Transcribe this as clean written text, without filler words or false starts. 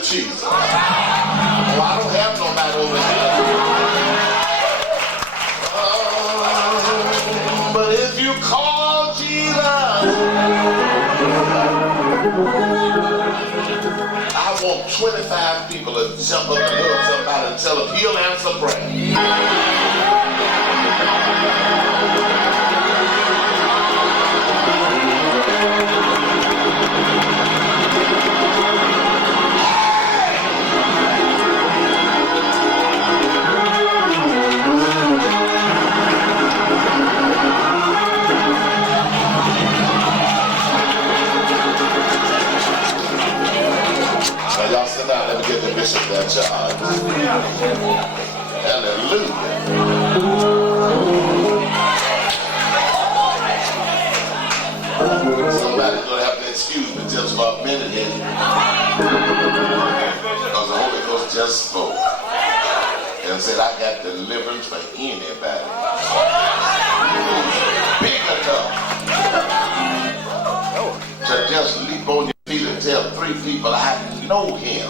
to Jesus. Oh, I don't have nobody over here. But if you call Jesus, I want 25 people to jump up and hug somebody and tell them he'll answer prayer. Y'all sit down, let me get the bishop that charge. Hallelujah. Somebody's going to have to excuse me just for a minute here. Because the Holy Ghost just spoke and said, I got deliverance for anybody. Big enough to just leap on your feet and tell 3 people I know him.